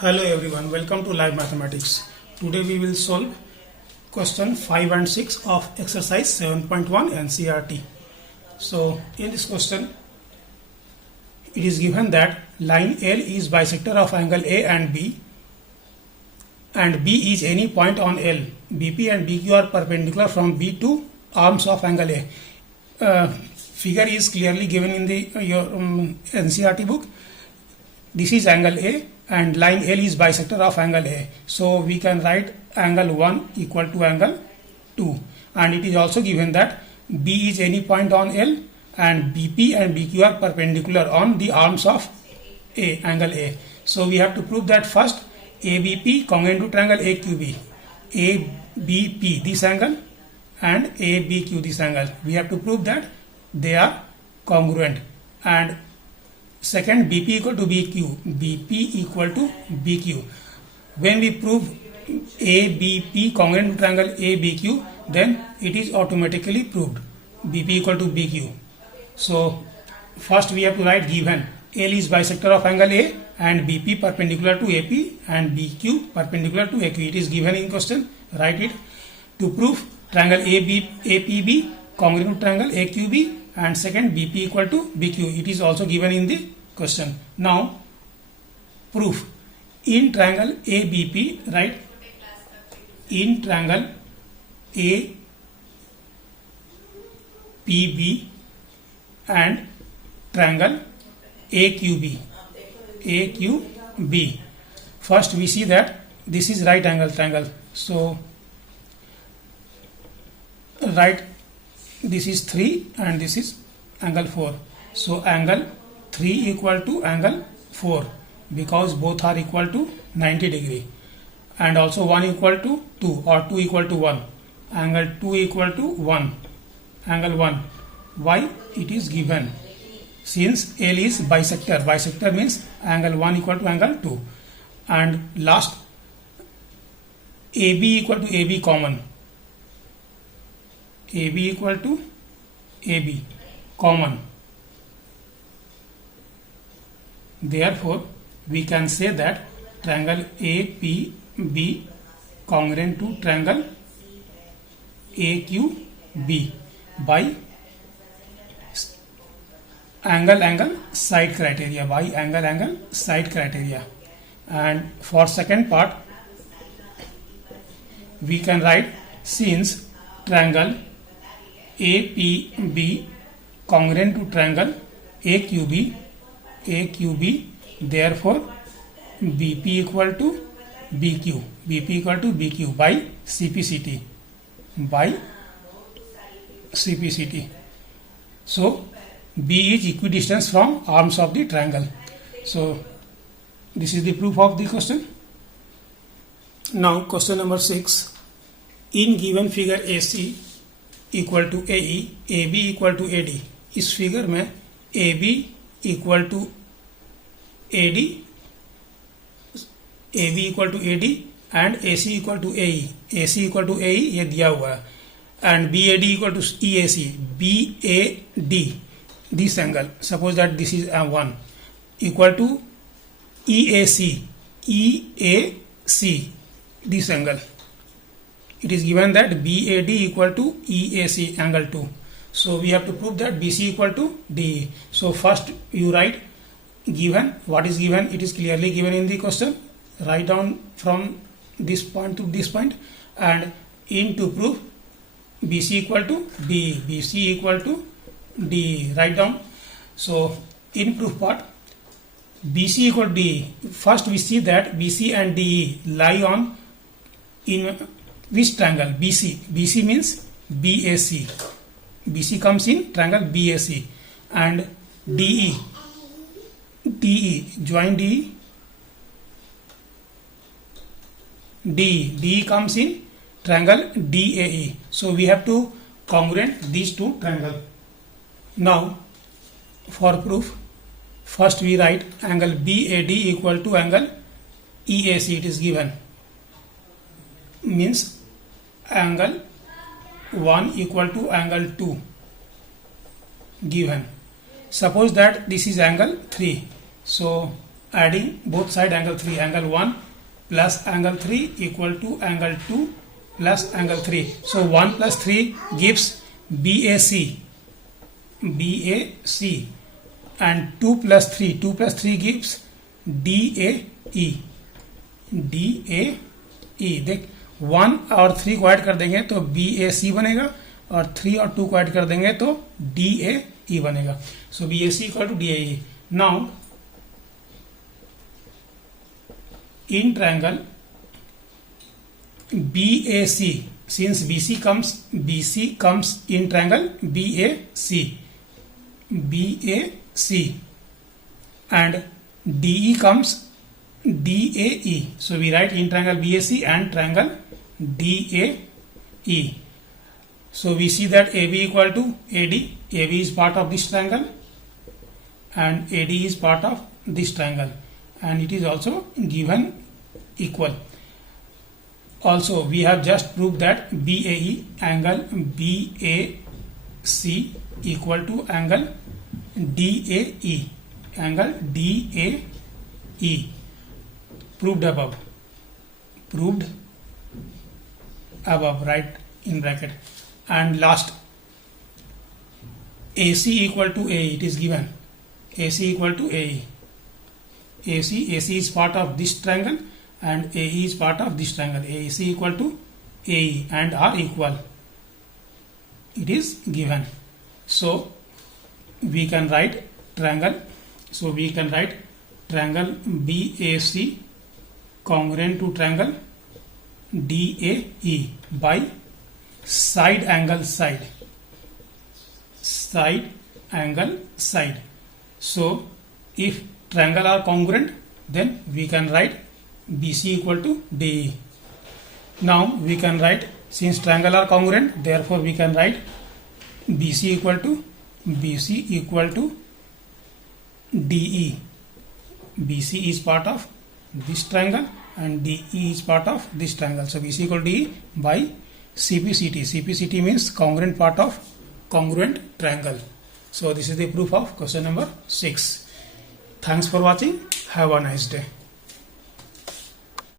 Hello everyone, welcome to Live Mathematics. Today we will solve question 5 and 6 of exercise 7.1 NCERT. So in this question, it is given that line L is bisector of angle A and B is any point on L. BP and BQ are perpendicular from B to arms of angle A. Figure is clearly given in the your NCERT book. This is angle A and line L is bisector of angle A. So we can write angle 1 equal to angle 2. And it is also given that B is any point on L and BP and BQ are perpendicular on the arms of A, angle A. So we have to prove that first ABP congruent to triangle AQB. ABP this angle and ABQ this angle. We have to prove that they are congruent. And second, BP equal to BQ, BP equal to BQ. When we prove ABP congruent to triangle ABQ, then it is automatically proved BP equal to BQ. So first we have to write given L is bisector of angle A and BP perpendicular to AP and BQ perpendicular to AQ. It is given in question. Write it. To prove triangle APB congruent to triangle AQB and second BP equal to BQ. It is also given in the question. Now proof. In triangle ABP, right? In triangle APB and triangle AQB. First we see that this is right angle triangle. So right, this is 3 and this is angle 4. So angle 3 equal to angle 4 because both are equal to 90 degree. And also 1 equal to 2 or 2 equal to 1. Angle 2 equal to 1. Angle 1. Why? It is given. Since L is bisector. Bisector means angle 1 equal to angle 2. And last, AB equal to AB common. AB equal to AB common. Therefore, we can say that triangle APB congruent to triangle AQB by angle side criteria. By angle side criteria. And for second part, we can write since triangle APB congruent to triangle AQB, therefore BP equal to BQ, BP equal to BQ by CPCT, So B is equidistance from arms of the triangle. So this is the proof of the question. Now question number 6. In given figure AC equal to AE, AB equal to AD. इस figure में AB equal to AD, AB equal to AD and AC equal to AE. AC equal to AE ये दिया हुआ है. And BAD equal to EAC. BAD this angle. Suppose that this is 1 equal to EAC. EAC this angle. It is given that BAD equal to EAC angle 2. So we have to prove that BC equal to DE. So first you write given. What is given? It is clearly given in the question. Write down from this point to this point and in to prove BC equal to DE. BC equal to DE. Write down. So in proof part, BC equal to DE. First we see that BC and DE lie on in which triangle? BC. BC means BAC. BC comes in triangle BAC. And DE. Join DE. DE comes in triangle DAE. So we have to congruent these two triangles. Now for proof, first we write angle BAD equal to angle EAC. It is given. Means angle 1 equal to angle 2 given. Suppose that this is angle 3. So adding both side angle 3, angle 1 plus angle 3 equal to angle 2 plus angle 3. So 1 plus 3 gives BAC, and 2 plus 3 gives DAE. देख 1 और 3 को add कर देंगे तो BAC बनेगा, और 3 और 2 को ऐड कर देंगे तो DAE बनेगा. So BAC equal to DAE. Now in triangle BAC, since BC comes in triangle BAC, and DE comes DAE. So we write in triangle BAC and triangle DAE. So we see that AB equal to AD. AB is part of this triangle and AD is part of this triangle, and it is also given equal. Also we have just proved that BAE, angle BAC equal to angle DAE, angle DAE, proved above, right in bracket. And last, AC equal to AE, it is given, AC equal to AE. AC is part of this triangle and AE is part of this triangle. AC equal to AE and are equal, it is given. So we can write triangle, BAC congruent to triangle DAE by side angle side. So if triangle are congruent, then we can write BC equal to DE. Now we can write, since triangle are congruent, therefore we can write BC equal to DE. BC is part of this triangle and DE is part of this triangle. So BC equal to DE by CPCT. CPCT means congruent part of congruent triangle. So this is the proof of question number 6. Thanks for watching. Have a nice day.